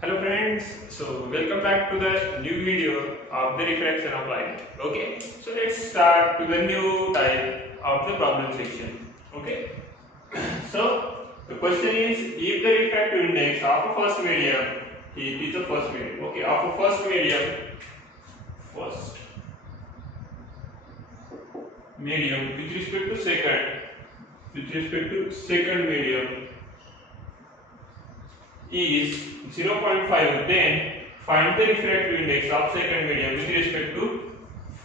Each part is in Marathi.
Hello friends, so welcome back to the new video of the refraction of light. Okay, so let's start to the new type of the problem section. Okay, so the question is if the refractive index of a first medium, it is a first medium. Okay, of a first medium with respect to second medium is 0.5, then find the refractive index of second medium with respect to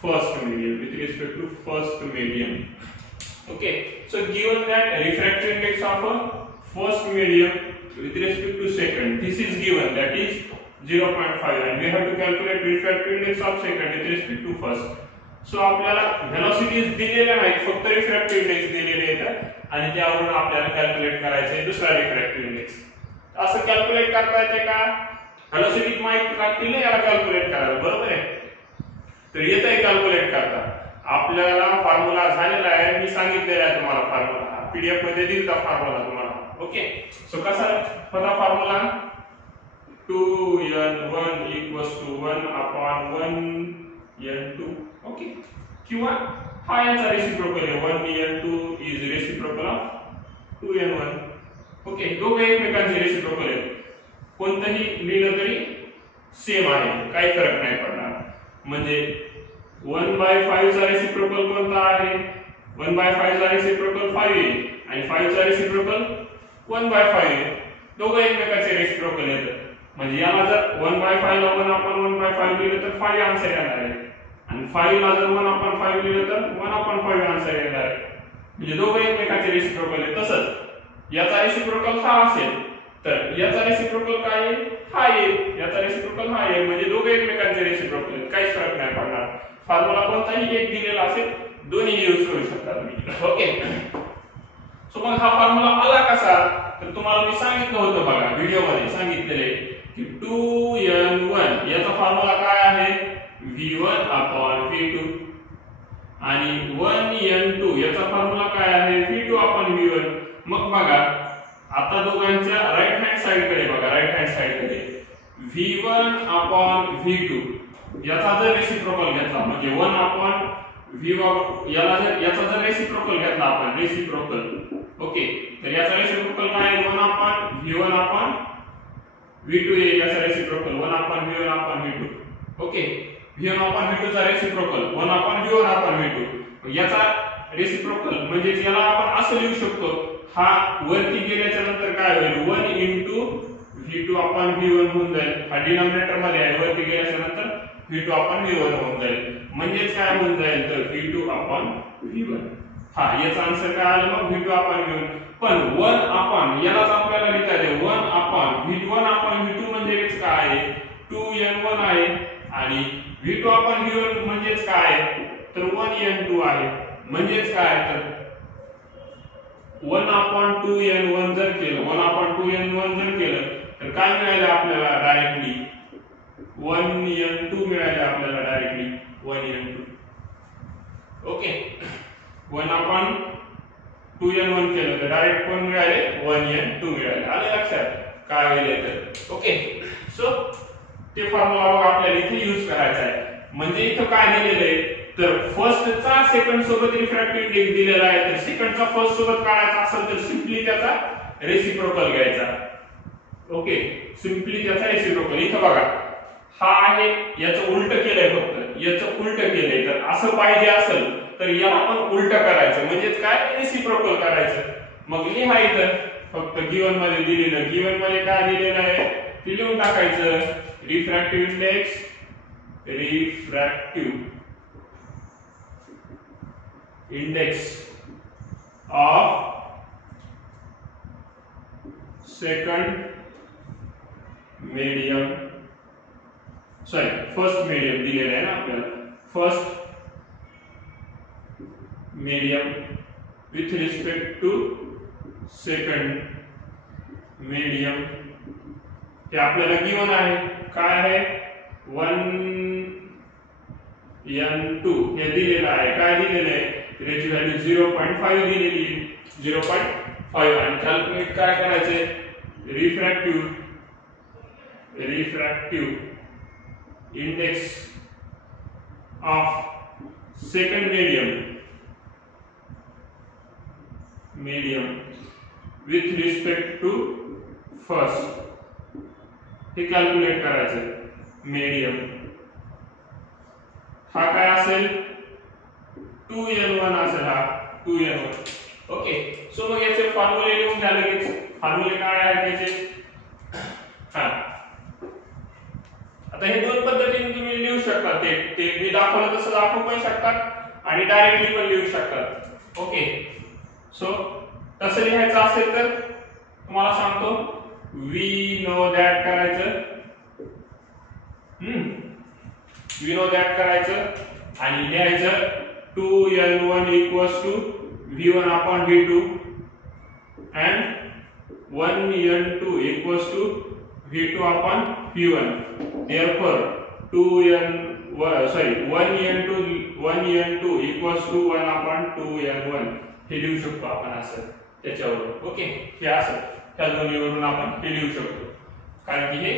first medium. Okay, so given that refractive index of a first medium with respect to second, this is given, that is 0.5, and we have to calculate refractive index of second with respect to first. So आपल्याला व्हेलॉसिटीज दिलेल्या नाहीत, फक्त रिफ्रॅक्टिव्ह इंडेक्स दिलेले आहेत आणि त्यावरून आपल्याला कॅल्क्युलेट करायचं आहे दुसरा रिफ्रॅक्टिव्ह इंडेक्स. असं कॅल्क्युलेट करता येते का? व्हेलॉसिटी माहित लागतील ना याला कॅल्क्युलेट करायला, बरोबर आहे? तर येत आहे कॅल्क्युलेट करता. आपल्याला फॉर्म्युला झालेला आहे, मी सांगितलेला आहे तुम्हाला फॉर्म्युला, पीडीएफ मध्ये दिलता फॉर्म्युला तुम्हाला. ओके, सो कसा होता फॉर्म्युला? 2n1 = 1/1n2. ओके, किंवा हा याचा रेसिप्रोकल आहे, 1n2 is reciprocal of 2n1. Okay, दोघे एकमेकांचे रेसिप्रोकल आहेत, कोणतंही लिहिलं तरी सेम आहे, काही फरक नाही पडणार. म्हणजे 1/5 चा रेसिप्रोकल कोणता आहे? 1/5 चा रेसिप्रोकल 5 आहे आणि 5 चा रेसिप्रोकल 1/5 आहे. दोघे एकमेकांचे रेसिप्रोकल आहेत. म्हणजे याला जर 1/5 ला 1/1/5 लिहिलं तर 5 आन्सर येणार आहे, आणि 5 ला जर 1/5 लिहिलं तर 1/5 आन्सर येणार आहे. म्हणजे दोघे एकमेकांचे रेसिप्रोकल आहेत. तसंच याचा रेसिप्रोकल हा असेल तर याचा रेसिप्रोकल काय आहे? हा आहे. याचा रेसिप्रोकल हा आहे, म्हणजे दोघे एकमेकांचे रेसिप्रोकल आहेत, काहीच फरक नाही पडणार. फॉर्म्युला कोणताही एक दिलेला असेल, दोन्ही यूज करू शकता तुम्ही. ओके, सो मग हा फॉर्म्युला आला कसा? तर तुम्हाला मी सांगितलं होतं बघा, व्हिडिओ मध्ये सांगितलेले की 2n1 याचा फॉर्म्युला काय आहे? v1/v2, आणि 1n2 याचा फॉर्म्युला काय आहे? v2/v1. मग बघा आता दोघांच्या राइट हँड साइड कडे बघा, राइट हँड साइड कडे v1/v2 याचा जर रेसिप्रोकल घेतला, म्हणजे 1/v याचा जर रेसिप्रोकल घेतला आपण, रेसिप्रोकल. ओके, तर याचा रेसिप्रोकल काय आहे? 1/v1/v2 आहे याचा रेसिप्रोकल, 1/v1/v2. ओके, v1/v2 चा रेसिप्रोकल 1/v1/v2. याचा रेसिप्रोकल म्हणजे याला आपण असं लिहू शकतो, हा वरती गेल्याच्या नंतर काय होईल? 1 * v2/v1 होऊन जाईल. हा डिनॉमिनेटर मध्ये आहे, वरती गेल्याच्या नंतर v2/v1 होऊन जाईल. म्हणजे काय होऊन जाईल? तर v2/v1. हा याचा आन्सर काय आला मग? v2/v1. पण 1 यालाच आपल्याला लिहिता येते 1/v1/v2 म्हणजेच काय आहे? 2n1 आहे, आणि v2/v1 म्हणजेच काय? तर 1n2 आहे. म्हणजेच काय? तर 1/2n1 जर केलं, 1/2n1 जर केलं तर काय मिळालं आपल्याला? डायरेक्टली 1n2 मिळाले आपल्याला, डायरेक्टली 1n2. ओके, 1/2n1 केलं तर डायरेक्ट कोण मिळाले? 1n2 मिळाले. आले लक्षात काय होईल तर? ओके, सो ते फॉर्म्युला आपल्याला इथे यूज करायचा आहे. म्हणजे इथं काय दिलेलं आहे? तर फर्स्टचा सेकंड सोबत रिफ्रॅक्टिव्ह इंडेक्स दिलेला आहे, तर सेकंडचा फर्स्ट सोबत काढायचा असेल तर सिंपली त्याचा रेसिप्रोकल घ्यायचा. ओके, सिंपली त्याचा रेसिप्रोकल. इथं बघा हा आहे, याचं उलट केलंय, फक्त याचं उलट केलंय. तर असं पाहिजे असेल तर याला पण उलट करायचं, म्हणजेच काय? रेसिप्रोकल करायचं. मग लिहा इथं फक्त गिवन मध्ये दिलेलं, गिवन मध्ये काय दिलेलं आहे ते लिहून टाकायचं. Refractive index of second medium, sorry first medium दिलेलं आहे ना आपल्याला. First medium with respect to second medium, हे आपल्याला गिवन आहे. काय आहे? 1n2 हे दिलेलं आहे. काय दिलेलं आहे? त्याची व्हॅल्यू 0.5 दिलेली, 0.5. आणि कॅल्क्युलेट काय करायचे? refractive index of second medium with respect to first, हे कॅल्क्युलेट करायचं. मीडियम हा काय असेल 2n1 असेल, हा 2n1. ओके, सो मग याचे फॉर्म्युले लिहून घ्या लगेच. फॉर्म्युले काय आहेत त्याचे? हा, आता हे दोन पद्धतीने तुम्ही लिहू शकता. ते मी दाखवलं तसं दाखवू पण शकतात आणि डायरेक्टली पण लिहू शकतात. ओके, सो तसं लिहायचं असेल तर तुम्हाला सांगतो, वी नो दॅट करायचं. वी नो दॅट करायचं आणि लिहायचं 2n1 equals to v1 upon v2 and 1n2 equals to v2 upon v1. Therefore 1n2 equals to 1 upon 2n1 हे लिहू शकतो आपण असं त्याच्यावर. ओके, हे असं त्या दोन्हीवरून आपण हे लिहू शकतो, कारण की हे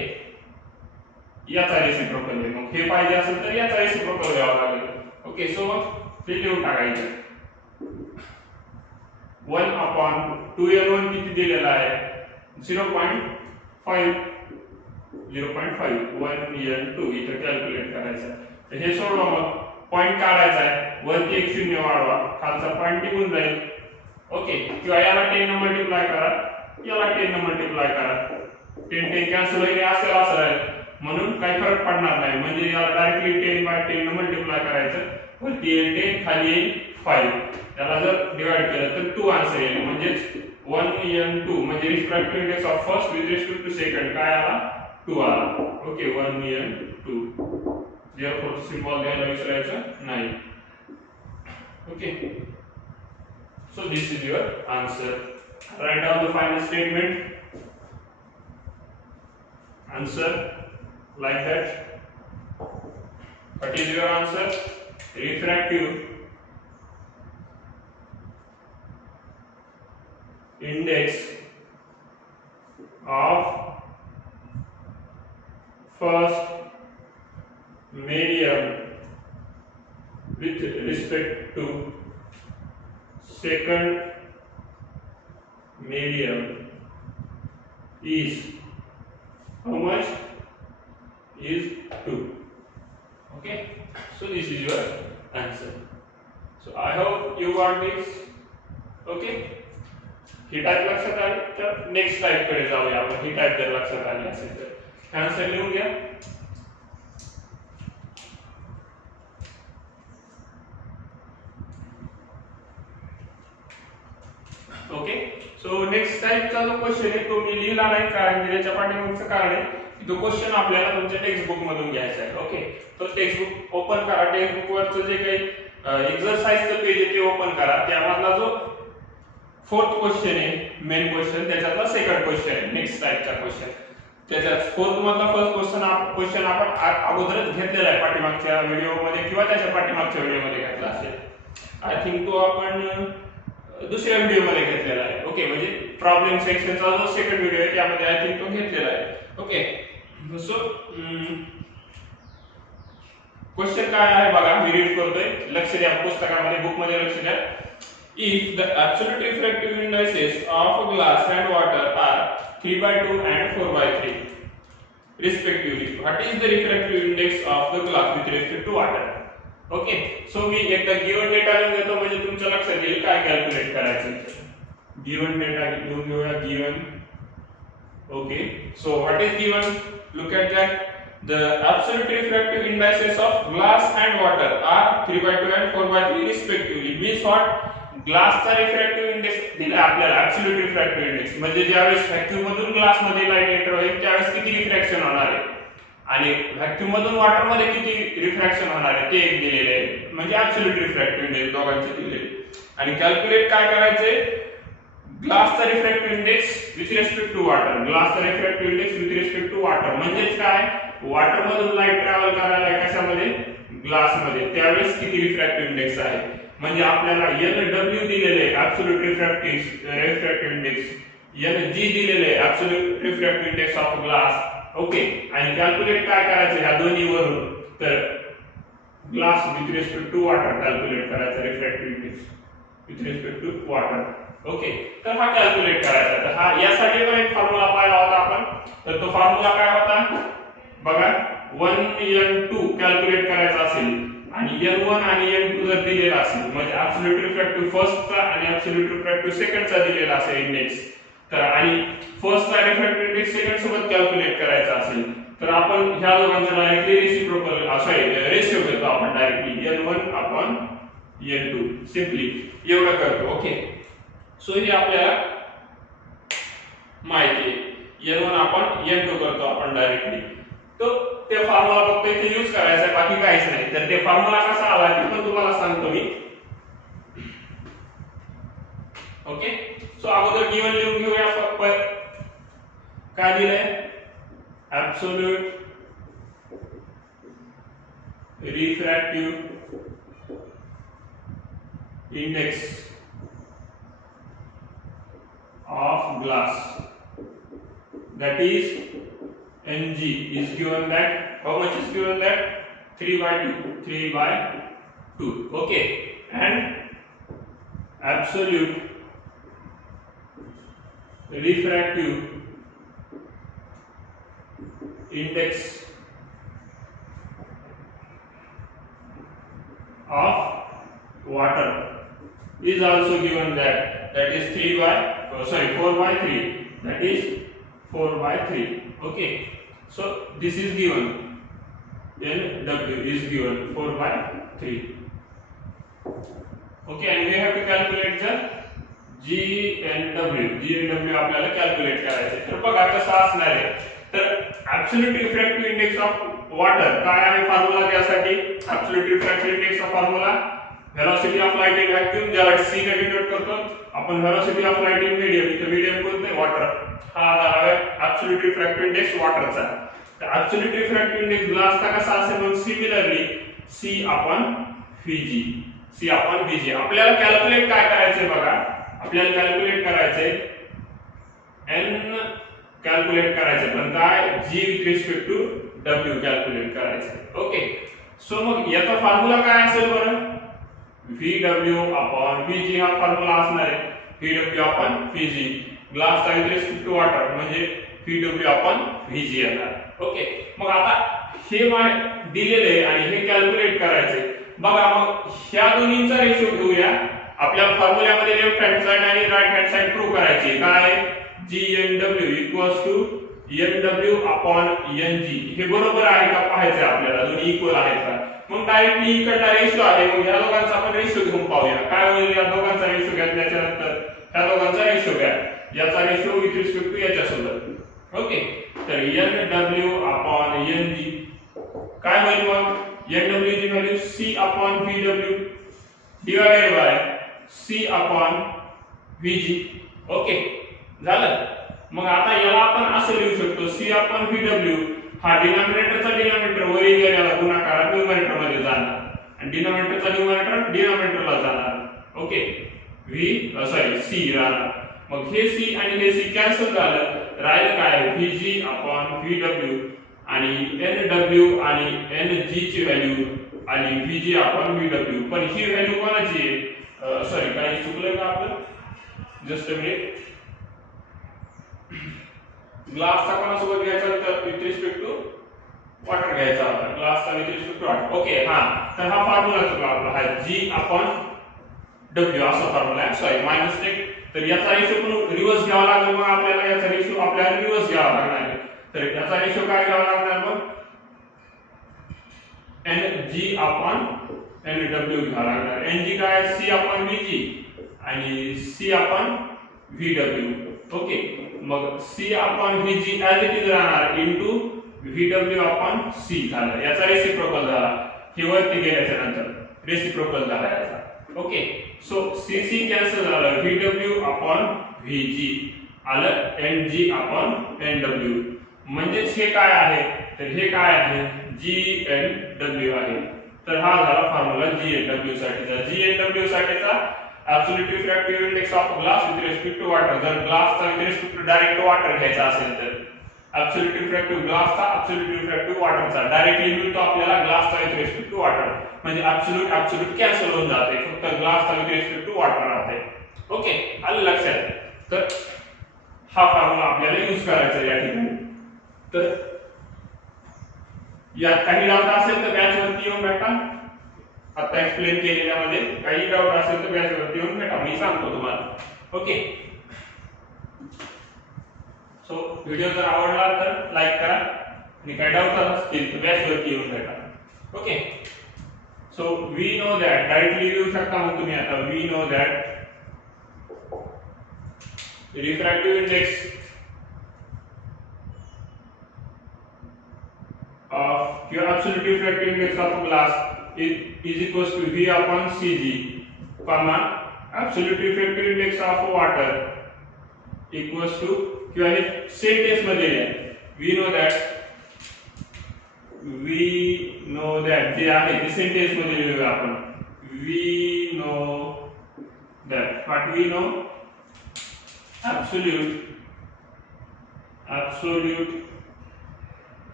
याचा रेसिप्रोकल आहे. मग हे पाहिजे असेल तर याचा रेसिप्रोकल लिहावा लागेल. ओके, सो मग हे लिहून टाकायचं. 1 upon 2n1 किती दिलेला आहे? 0.5. 1n2 इथे कॅल्क्युलेट करायचं. तर हे सोडवा, मग पॉइंट काढायचा आहे. वरती एक शून्य वाढवा, खालचा पॉइंट टिकून जाईल. ओके, किंवा याला 10 ने मल्टिप्लाय करा, याला 10 ने मल्टिप्लाय करा. 10 कॅन्सल होईल, असेल असं राहील, म्हणून काही फरक पडणार नाही. म्हणजे याला डायरेक्टली 10/10 ने मल्टिप्लाय करायचं. वरती येईल 10, खाली येईल 5. त्याला जर डिवाइड केलं तर 2 आन्सर येईल. म्हणजे 1n2 म्हणजे refractive index of first with respect to second काय आला? 2 आला. Okay, 1n2. therefore सिंबल द्यायला विसरायचं नाही. Okay, so this is your answer. Write down the final statement. Answer like that. What is your answer? Refractive index of first medium with respect to second medium is how much? Is 2. Okay, so this is your answer. So I hope you got this. Okay, he type लक्षात आली तर नेक्स्ट टाइप कडे जाऊया आपण. ही टाइप जर लक्षात आली असेल तर आन्सर लिहून घ्या. ओके, सो नेक्स्ट टाइपचा जो क्वेश्चन आहे तो मी लिहिला नाही, कारण की त्याच्या पाठीमागचं कारण आहे तो क्वेश्चन आपल्याला तुमच्या टेक्स्ट बुक मधून घ्यायचा आहे. ओके, तो टेक्स्ट बुक ओपन करा. टेक्स्ट बुक वरचं जे काही एक्सरसाइजचं पेज आहे ते ओपन करा. त्यामधला जो फोर्थ क्वेश्चन आहे, मेन क्वेश्चन, त्याच्यातला सेकंड क्वेश्चन आहे नेक्स्ट टाइपचा क्वेश्चन. त्याच्यात फोर्थ मधला फर्स्ट क्वेश्चन आपण अगोदरच घेतलेला आहे पाठीमागच्या व्हिडिओ मध्ये किंवा त्याच्या पाठीमागच्या व्हिडिओ मध्ये घेतला असेल. आय थिंक तो आपण दुसऱ्या व्हिडिओ मध्ये घेतलेला आहे. ओके, म्हणजे प्रॉब्लेम सेक्शनचा जो सेकंड व्हिडिओ आहे त्यामध्ये आय थिंक तो घेतलेला आहे. ओके, सो क्वेश्चन काय आहे बघा, मी रीड करतोय, लक्ष द्या पुस्तकामध्ये, बुक मध्ये लक्ष द्या. If the absolute refractive indices of glass and water are 3/2 and 4/3 respectively, what is the refractive index of the glass with respect to water? Okay, so मी एकदा गिवन डेटा लिहून देतो म्हणजे तुमच्या लक्षात येईल काय कॅल्क्युलेट करायचं. गिवन डेटा लिहून घेऊया. Given. Okay, so what is given? Look at that. The absolute refractive indices of glass and water are 3/2 and 4/3 respectively. Means what? ग्लासचा रिफ्रॅक्टिव्ह इंडेक्स दिला आपल्याला. ऍब्सोल्यूट रिफ्रॅक्टिव्ह इंडेक्स म्हणजे ज्यावेळेस व्हॅक्यूम मधून ग्लास मध्ये लाईट एंटर होईल त्यावेळेस किती रिफ्रॅक्शन होणार आहे आणि व्हॅक्यूम मधून वॉटर मध्ये किती रिफ्रॅक्शन होणार आहे ते एक दिलेले आहे. म्हणजे ऍब्सोल्यूट रिफ्रॅक्टिव्ह इंडेक्स दोघांचे दिलेले. आणि कॅल्क्युलेट काय करायचे? ग्लासचा refractive index with respect to water. ग्लासचा refractive index with respect to water म्हणजे काय? वॉटर मधून लाईट ट्रॅव्हल करायला आहे कशामध्ये? ग्लास मध्ये. त्यावेळेस किती रिफ्रॅक्टिव्ह इंडेक्स आहे? म्हणजे आपल्याला NW दिलेले आहे ऍब्सोल्यूट रिफ्रॅक्टिव्ह इंडेक्स, NG दिलेले आहे absolute refractive index of glass okay, आणि कॅल्क्युलेट काय करायचं ह्या दोन्ही वरून, तर glass with respect to water calculate करायचा, refractive index with respect to water. Okay, तर हा कॅल्क्युलेट करायचा. तर हा यासाठी पण एक फॉर्म्युला पाहिला होता आपण. तर तो फॉर्म्युला काय होता बघा, 1n2 कॅल्क्युलेट करायचा असेल आणि n1 आणि n2 जर दिलेला असेल, म्हणजे ऍब्सोल्यूट रिफ्रॅक्टिव्ह फर्स्टचा आणि ऍब्सोल्यूट रिफ्रॅक्टिव्ह सेकंडचा दिलेला असेल इंडेक्स, तर आणि फर्स्टचा रिफ्रॅक्टिव्ह इंडेक्स सेकंड सोबत कॅल्क्युलेट करायचा असेल, तर आपण ह्या दोघांचा डायरेक्टली रेशिओ घेतो आपण डायरेक्टली n1/n2 सिंपली एवढं करतो. ओके, सो हे आपल्याला माहिती आहे, n1/n2 करतो आपण डायरेक्टली. तो ते फॉर्म्युला फक्त इथे यूज करायचा आहे, बाकी काहीच नाही. तर ते फॉर्म्युला कसा आला ते पण तुम्हाला सांगतो मी. ओके, सो अगोदर गिवन लिहून घेऊया. काय दिलंय, absolute refractive index of glass, that is Ng is given that, how much is given that, 3/2. Okay, and absolute refractive index of water is also given that is 4/3, that is 4/3. Okay, so this is given, Nw is given 4/3. Okay, and we have to calculate the Gnw आपल्याला कॅल्क्युलेट करायचे. तर बघा कसं असणार आहे. तर absolute refractive index of water काय आहे फॉर्म्युला त्यासाठी, ऍब्सोल्यूट रिफ्रॅक्टिव्ह इंडेक्सचा formula velocity of light in vacuum, ज्याला c ने डिनोट करतो आपण, velocity of light in medium, इथे medium कोणते वॉटर, हा आहे absolute refractive index वॉटरचा. तर absolute refractive index ग्लासचा कसा असेल, मग सिमिलरली c/vg. आपल्याला कॅल्क्युलेट काय करायचंय बघा, आपल्याला कॅल्क्युलेट करायचंय n कॅल्क्युलेट करायचंय, पण काय g with respect to w calculate करायचंय. ओके, सो मग याचा फॉर्म्युला काय असेल बरं, Vw/Vg हा फॉर्म्युला असणार आहे. Vw/Vg ग्लासचा विथ रिस्पेक्ट टू वॉटर म्हणजे Vw/Vg येणार. ओके, मग आता हे दिलेले आहे आणि हे कॅल्क्युलेट करायचे. बघा मग ह्या दोन्हींचा रेशो घेऊया. आपल्या फॉर्म्युल्यामध्ये लेफ्ट हँड साइड आणि राइट हँड साइड प्रूव्ह करायची. काय Gnw Nw/Ng हे बरोबर आहे का पाहायचं आपल्याला, दोन्ही इक्वल आहेत का. मग डायरेक्टली इकडला रेशो आहे, मग या दोघांचा आपण रेशो घेऊन पाहूया. काय होईल, या दोघांचा रेशो घेतल्यानंतर या दोघांचा रेशो घ्या, याचा रेशो विथ रिस्पेक्ट टू याच्यासोबत. ओके, तर Nw/Ng काय होईल, मग Nw ची value c/Vw divided by c/Vg. Okay, झालं. मग आता याला आपण असं लिहू शकतो, c/Vw हा डिनॉमिनेटरचा डिनॉमिनेटर वरील गेलेला गुणाकार न्यूमरेटर मध्ये जाणार आणि डिनॉमिनेटरचा न्यूमरेटर डिनॉमिनेटरला जाणार. ओके, c राहणार. मग हे c आणि हे c कॅन्सल झालं, राहिलं काय Vg/Vw आणि Nw आणि Ng ची व्हॅल्यू आणि Vg/Vw. पण ही व्हॅल्यू कोणाची आहे, काही चुकलं का आपलं, जस्ट अ मिनिट. ग्लासचा कोणासोबत घ्यायचा, तर विथ रिस्पेक्ट टू वॉटर घ्यायचा होता, ग्लासचा with respect to water. Okay, हा, तर हा फॉर्म्युला चुकला आपला, हा G/W असा फॉर्म्युला आहे. सॉरी, माय मिस्टेक. तर याचा रेशो पण रिव्हर्स घ्यावा लागेल, मग आपल्याला याचा रेशो आपल्याला रिव्हर्स घ्यावा लागणार आहे. तर याचा रेशो काय घ्यावा लागणार, मग Ng/Nw घ्यावा लागणार. Ng काय c/Vg आणि c/Vw. ओके, मग c/Vg ऍज इट इज राहणार इनटू Vw/c झालं, याचा रेसिप्रोकल झाला. हे वरती गेल्याच्या नंतर रेसिप्रोकल झाला याचा. ओके, सो c कॅन्सल झालं, Vw/Vg आलं Ng/Nw. म्हणजे हे काय आहे, तर हे काय आहे Gnw आहे. तर हा झाला फॉर्म्युला Gnw साठीचा. Gnw साठीचा absolute refractive index of glass with respect to water. जर ग्लासचा with respect to direct water घ्यायचा असेल तर ऍब्सोल्यूट रिफ्रॅक्टिव्ह ग्लासचा, ऍब्सोल्यूट रिफ्रॅक्टिव्ह वॉटरचा. डायरेक्टली मिळतो आपल्याला ग्लासचा विथ रिस्पेक्ट टू वॉटर, म्हणजे ऍब्सोल्यूट कॅन्सल होऊन जाते, फक्त ग्लासचा विथ रिस्पेक्ट टू वॉटर राहते. ओके, आलं लक्षात. तर हा फॉर्म्युला आपल्याला यूज करायचा या ठिकाणी. तर यात काही डाऊट असेल तर बॅचवरती येऊन भेटा. आता एक्सप्लेन केलेल्यामध्ये काही डाऊट असेल तर बॅचवरती येऊन भेटा, मी सांगतो तुम्हाला. ओके, सो व्हिडिओ जर आवडला तर लाईक करा आणि काही डाऊट असतील तर बॅचवरती येऊन भेटा. Okay, so we know that, directly लिहू शकता मग तुम्ही आता. We know that refractive index of your absolute refractive index of glass is equals to V upon Cg, comma absolute refractive index of water equals to, किंवा हे सेंटेन्स मध्ये लिहा. we know that जे आहे ते सेंटेन्स मध्ये लिहूया आपण. we know that, what we know, absolute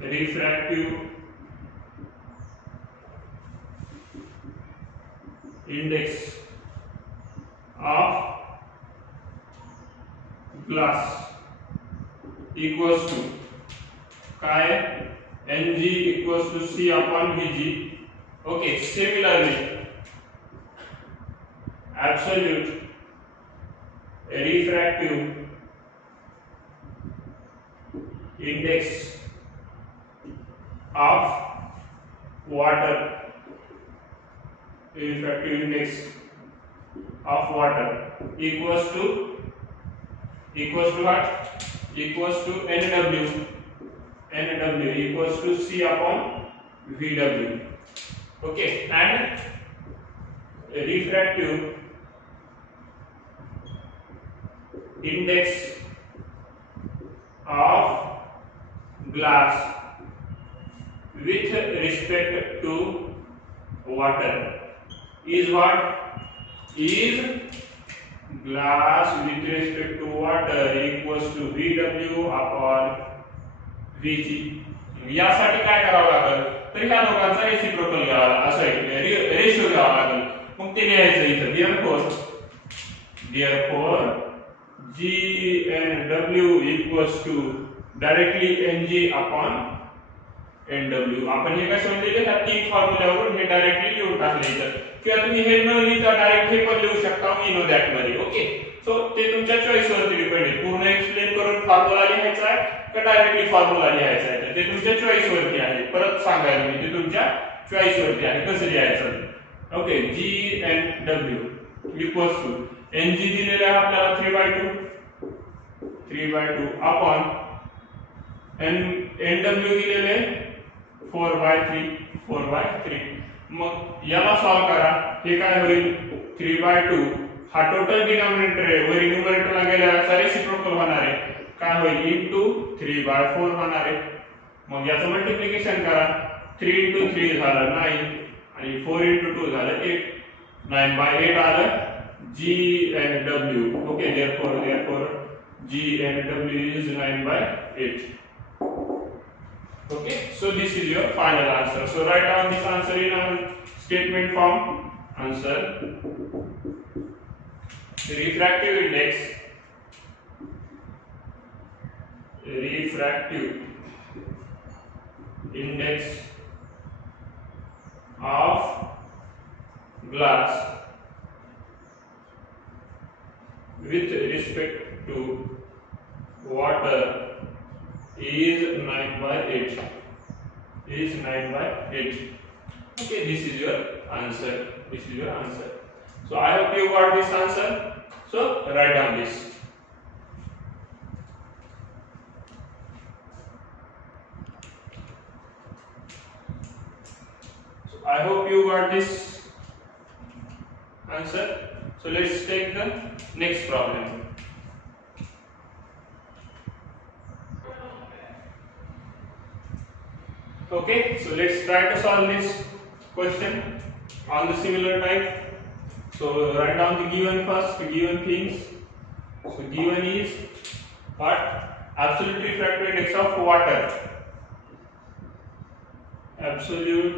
refractive index of glass equals to काय, Ng equals to C upon Vg. Okay, similarly absolute refractive index of water, refractive index of water equals to what? Equals to NW equals to C upon VW. Okay, and refractive index of glass with respect to water is what? Is glass with respect to water equals to VW upon VG. यासाठी काय करावं लागेल, तर ह्या दोघांचा रेसिप्रोकल घ्यावा, असं रेशो घ्यावा लागेल. मग ते लिहायचं इथं. therefore G and W equals to directly Ng upon NW. आपण हे कसं लिहिले, त्या तीन फॉर्म्युल्यावरून हे डायरेक्टली लिहून टाकले इथं, किंवा तुम्ही हे न लिहिता डायरेक्ट हे पण लिहू शकता वी नो दॅट मध्ये. ओके, सो ते तुमच्या चॉईस वरती डिपेंड आहे. पूर्ण एक्सप्लेन करून फॉर्म्युला लिहायचा आहे का डायरेक्टली फॉर्म्युला लिहायचा आहे, ते तुमच्या चॉईस वरती आहे. परत सांगायला मी, ते तुमच्या चॉईस वरती आहे कसं लिहायचं. Okay, G and W equals to Ng दिलेला आहे आपल्याला 3/2 अपॉन NW दिलेले 4/3. मग याला सॉल्व करा, हे काय होईल 3/2. हा टोटल डिनॉमिनेटर आहे, वरी न्यूमरेटरला गेल्यावर रेसिप्रोकल होणार आहे, काय होईल इंटू 3/4 होणार आहे. मग याचं मल्टिप्लिकेशन करा, 3 into 3 झालं 9 आणि 4 into 2 झालं 8. 9/8 आलं G and W. Okay, therefore G and W is 9/8. Okay, so this is your final answer. So write down this answer in our statement form. Answer: refractive index of glass with respect to water is 9/8. Okay, this is your answer. So I hope you got this answer. So write down this. So I hope you got this answer. So let's take the next problem. Okay, so let's try to solve this question on the similar type. So write down the given first, the given things. So given is what? absolute refractive index of water, absolute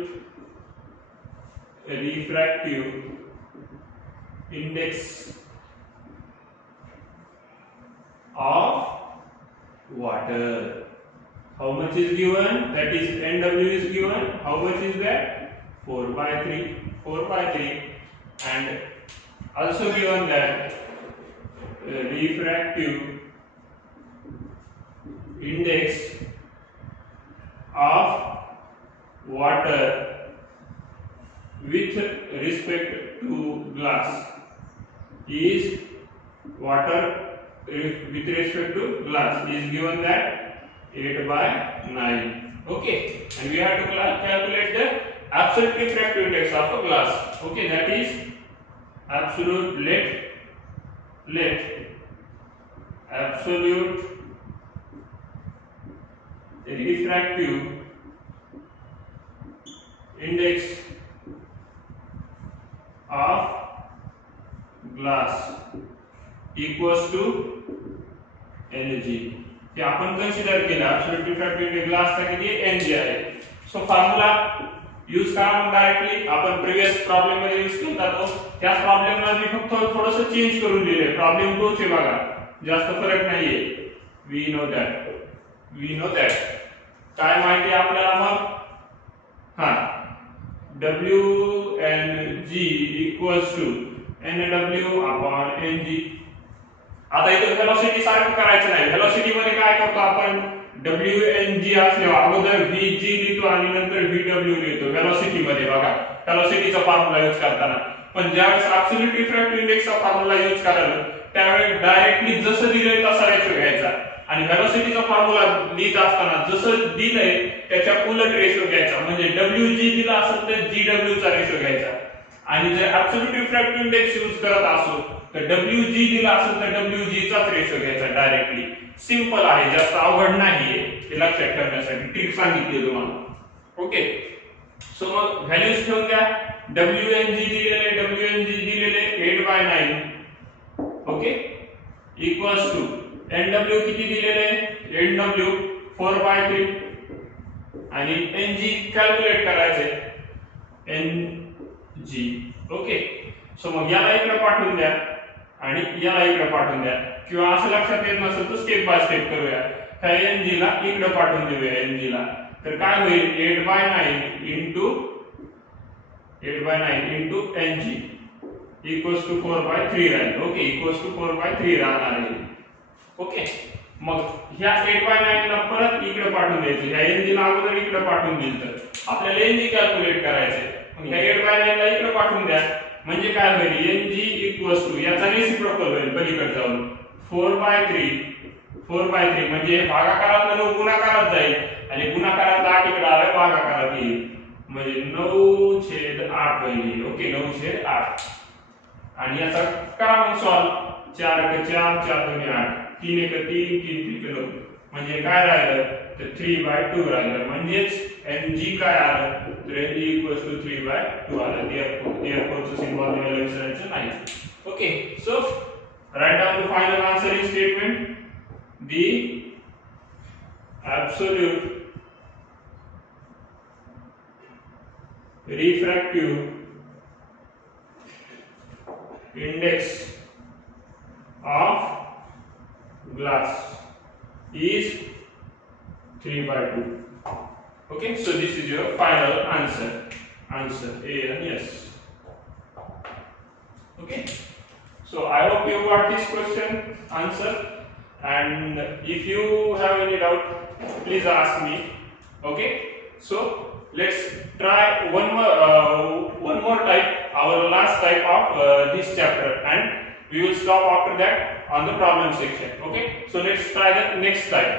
refractive index of water. How much is given? That is NW is given. How much is that? 4 by 3. 4 by 3. And also given that refractive index of water with respect to glass is water with respect to glass is given that 8 by 9. Okay, and we have to calculate the absolute refractive index of a glass. Okay, that is absolute let absolute refractive index of glass equals to Ng. हे आपण कन्सिडर केलं absolute refractive index ग्लासचा किती Ng आहे. सो फॉर्म्युला यूज करा मग डायरेक्टली आपण प्रीवियस प्रॉब्लेम मध्ये यूज केला तो त्याच प्रॉब्लेमला मी फक्त थोडंसं चेंज करून दिले. प्रॉब्लेम तोच आहे बघा, जास्त फरक नाहीये. वी नो दॅट काय माहिती आपल्याला मग हां WNG equals to NW upon NG. आता इथे व्हेलॉसिटी सारखं करायचं नाही. व्हेलॉसिटी मध्ये काय करतो आपण WNG असल्यावर अगोदर VG लिहितो आणि नंतर VW लिहितो व्हेलॉसिटी मध्ये बघा व्हेलॉसिटीचा फॉर्म्युला यूज करताना. पण ज्यावेळेस ऍब्सोल्यूट रिफ्रॅक्टिव्ह इंडेक्सचा फॉर्म्युला यूज कराल त्यावेळी डायरेक्टली जसं दिलंय तसा रेशो घ्यायचा आणि व्हेलॉसिटीचा फॉर्म्युला लिहित असताना जसं दिलंय त्याच्या उलट रेशो घ्यायचा. म्हणजे WG दिला असेल तर GW चा रेशो घ्यायचा आणि जर ऍब्सोल्यूट रिफ्रॅक्टिव्ह इंडेक्स यूज करत असो तर WG दिला असेल तर WG चाच रेशो घ्यायचा डायरेक्टली. सिंपल आहे, जास्त अवघड नाहीये. हे लक्षात ठेवण्यासाठी ट्रिक सांगितली तुम्हाला. ओके, सो मग व्हॅल्यूज ठेवून द्या. WNG दिलेले 8 by 9. Okay, equals to NW किती दिलेले NW 4 by 3 आणि NG कॅल्क्युलेट करायचे NG. ओके, सो मग याला इकडे पाठवून द्या आणि याला इकडे पाठवून द्या किंवा असं लक्षात येत नसेल तर स्टेप बाय स्टेप करूया. ह्या NG ला इकडे पाठवून देऊया NG ला. तर काय होईल 8 by 9 into NG equals to 4 by 3 राहील. ओके, equals to 4 by 3 राहणार आहे. ओके, मग ह्या 8 by 9 ला परत इकडे पाठवून द्यायचं. ह्या NG ला अगोदर इकडे पाठवून दिलं तर आपल्याला NG कॅल्क्युलेट करायचे. मग ह्या 8 by 9 ला इकडे पाठवून द्या. म्हणजे काय होईल NG equals to याचा रेसिप्रोकल होईल पलीकडे जाऊन 4 by 3 म्हणजे भागाकारातलं 9 गुणाकारात जाईल आणि गुणाकारातला 8 इकडे आला भागाकारात येईल म्हणजे 9/8 होईल. ओके, 9/8 आणि याचा करा मग सॉल्व. 4 × 4 4 × 8 3 × 3 3 × 9 म्हणजे काय राहिलं तर 3/2 राहिलं. म्हणजेच Ng काय आलं तर Ng equals to 3/2 आलं. therefore चं सिम्बॉल द्यायला विसरायचं नाही. Okay, so write down the final answering statement. The absolute refractive index of glass is 3/2. Okay, so this is your final answer. Answer A and yes. Okay, so I hope you got this question answer, and if you have any doubt please ask me. Okay, so let's try one more type, our last type of this chapter, and we will stop after that on the problem section. Okay, so let's try the next type.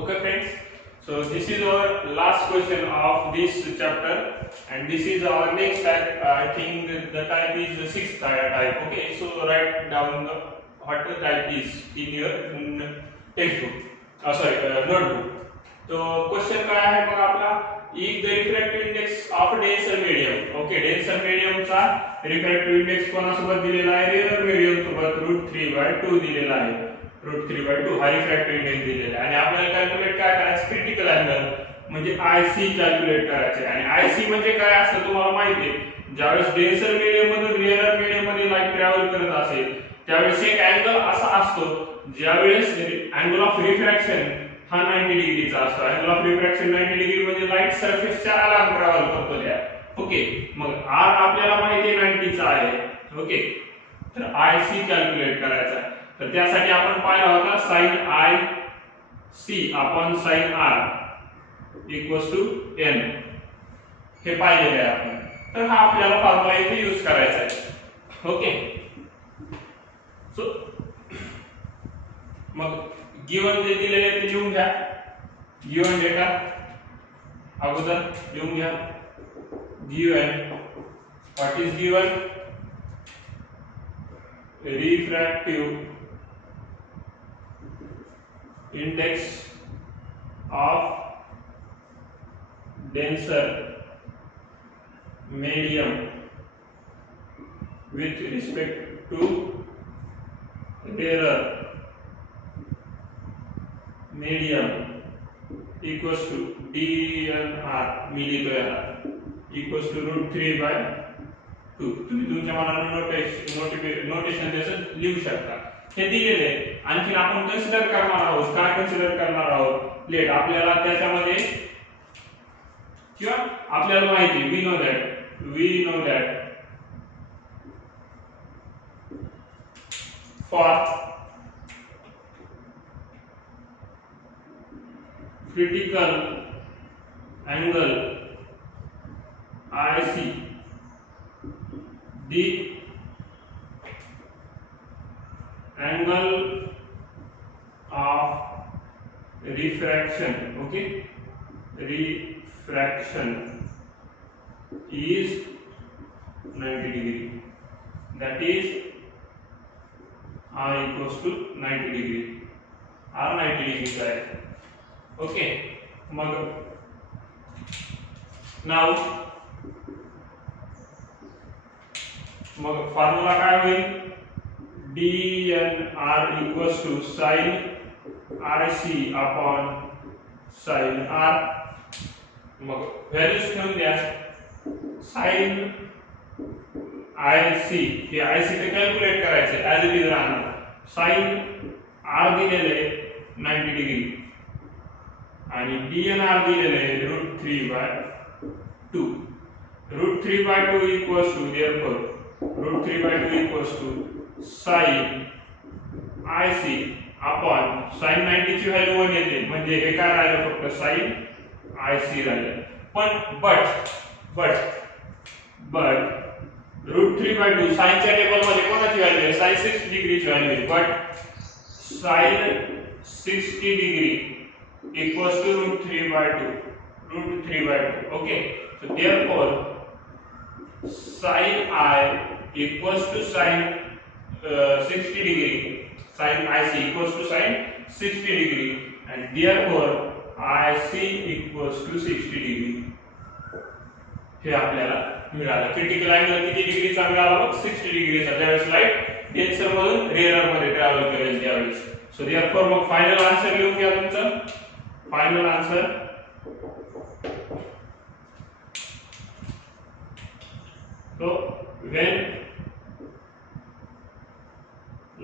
Okay friends, so this is our last question of this chapter, and this is our next type. I think the type is the sixth type. Okay, so write down the what the type is in your textbook. Notebook. तो क्वेश्चन काय आहे बघा आपला if the refractive index of denser medium, okay, denser medium चा refractive index कोणासोबत दिलेला आहे, rarer medium सोबत √3/2 दिलेला आहे, √3/2 हा refractive index दिलेला आहे. आणि आपल्याला कॅल्क्युलेट काय करायचं, क्रिटिकल अँगल म्हणजे IC कॅल्क्युलेट करायचे. आणि IC म्हणजे काय असतं तुम्हाला माहिती आहे, ज्यावेळेस डेन्सर मीडियम मधून रेअर मीडियम मध्ये लाईट ट्रॅव्हल करत असेल त्यावेळेस एक अँगल असा असतो ज्यावेळेस अँगल ऑफ रिफ्रॅक्शन हा 90 डिग्रीचा असतो. अँगल ऑफ रिफ्रॅक्शन 90 डिग्री म्हणजे लाईट सरफेसच्या अलार्म ट्रॅव्हल करतो त्या. ओके, मग R आपल्याला माहिती आहे 90 चा आहे. ओके, तर IC कॅल्क्युलेट करायचा. तर त्यासाठी आपण पाहिला होता sin IC upon sin R equals to n हे पाहिलेले आहे आपण. तर हा आपल्याला फॉर्म्युला इथे यूज करायचा आहे. ओके, सो मग गिवन जे दिलेले आहे ते लिहून घ्या. गिवन डेटा अगोदर लिहून घ्या. Given, what is given, refractive index of denser medium with respect to rarer medium equals to dnr equals to √3/2. तुम्ही तुमच्या मनाने नोटेशन द्यायचं लिहू शकता. हे दिलेले आहे. आणखी आपण कन्सिडर करणार आहोत, काय कन्सिडर करणार आहोत, प्लेट आपल्याला त्याच्यामध्ये किंवा आपल्याला माहिती we know that for critical angle IC the angle of refraction, okay, refraction is 90 degree, that is R equals to 90 degree, R 90 degree का है. ओके, मग नाउ मग फॉर्म्युला काय होईल, dnr equals to sin IC upon sin R. मग व्हॅल्यूज ठेवून द्या. sin IC हे IC ते कॅल्क्युलेट करायचे ऍज इट इज राहणार. sin R दिलेले 90 डिग्री आणि dnr दिलेले √3/2. √3/2 equals to therefore √3/2 equals to sin IC upon sin 90 ची व्हॅल्यू 1 येते म्हणजे हे काय राहिलं, फक्त sin IC राहिलं. पण √3/2 sin च्या टेबल मध्ये कोणाची व्हॅल्यू आहे, sin 60 डिग्रीची व्हॅल्यू आहे. But sin 60 degree equals to √3/2. Okay, so therefore sin I equals to sin 60 degree, sin IC equals to sin 60 degree, and therefore IC equals to 60 degree. हे आपल्याला मिळालं. क्रिटिकल अँगल किती डिग्रीचा मिळाला, 60 डिग्रीचा. ज्यावेळेस लाईट डेन्सर मधून रेअर मध्ये ट्रॅव्हल करेल त्यावेळेस. सो देअरफॉर मग फायनल आन्सर लिहून घ्या तुमचं. Final answer so when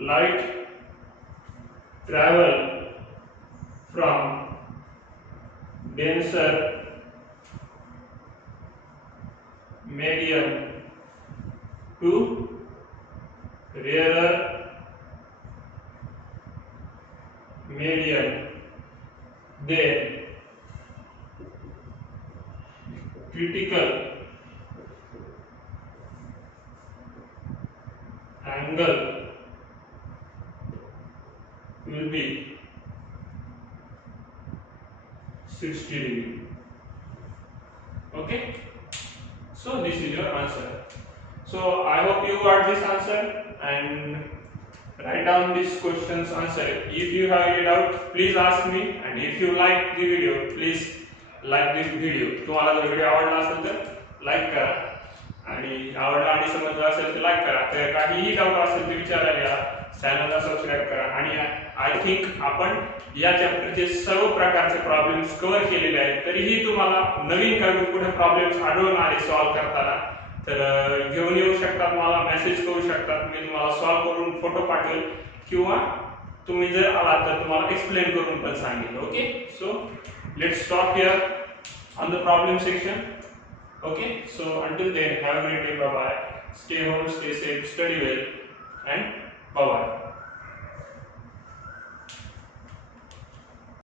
light travel from denser medium to rarer medium, then critical angle will be 60 degree. Okay, so this is your answer. So I hope you got this answer and write down this question's answer. If you have any doubt, please ask me, and if you like the video, please like this video. तुम्हाला जर व्हिडिओ आवडला असेल तर लाईक करा, आणि आवडला आणि समजला असेल तर लाईक करा. तर काहीही डाऊट असेल तर विचारायला या, चॅनलला सबस्क्राईब करा. आणि आय थिंक आपण या चॅप्टरचे सर्व प्रकारचे प्रॉब्लेम्स कव्हर केलेले आहेत. तरीही तुम्हाला नवीन काही कुठे प्रॉब्लेम्स आढळून आले सॉल्व्ह करताना तर घेऊन येऊ शकतात, मला मेसेज करू शकतात. मी तुम्हाला सॉल्व्ह करून फोटो पाठवेल, किंवा तुम्ही जर आलात तर तुम्हाला एक्सप्लेन करून पण सांगेल. Okay, so let's stop here on the problem section. Okay, so until then, have a great day. Bye bye. Stay home, stay safe, study well, and bye bye.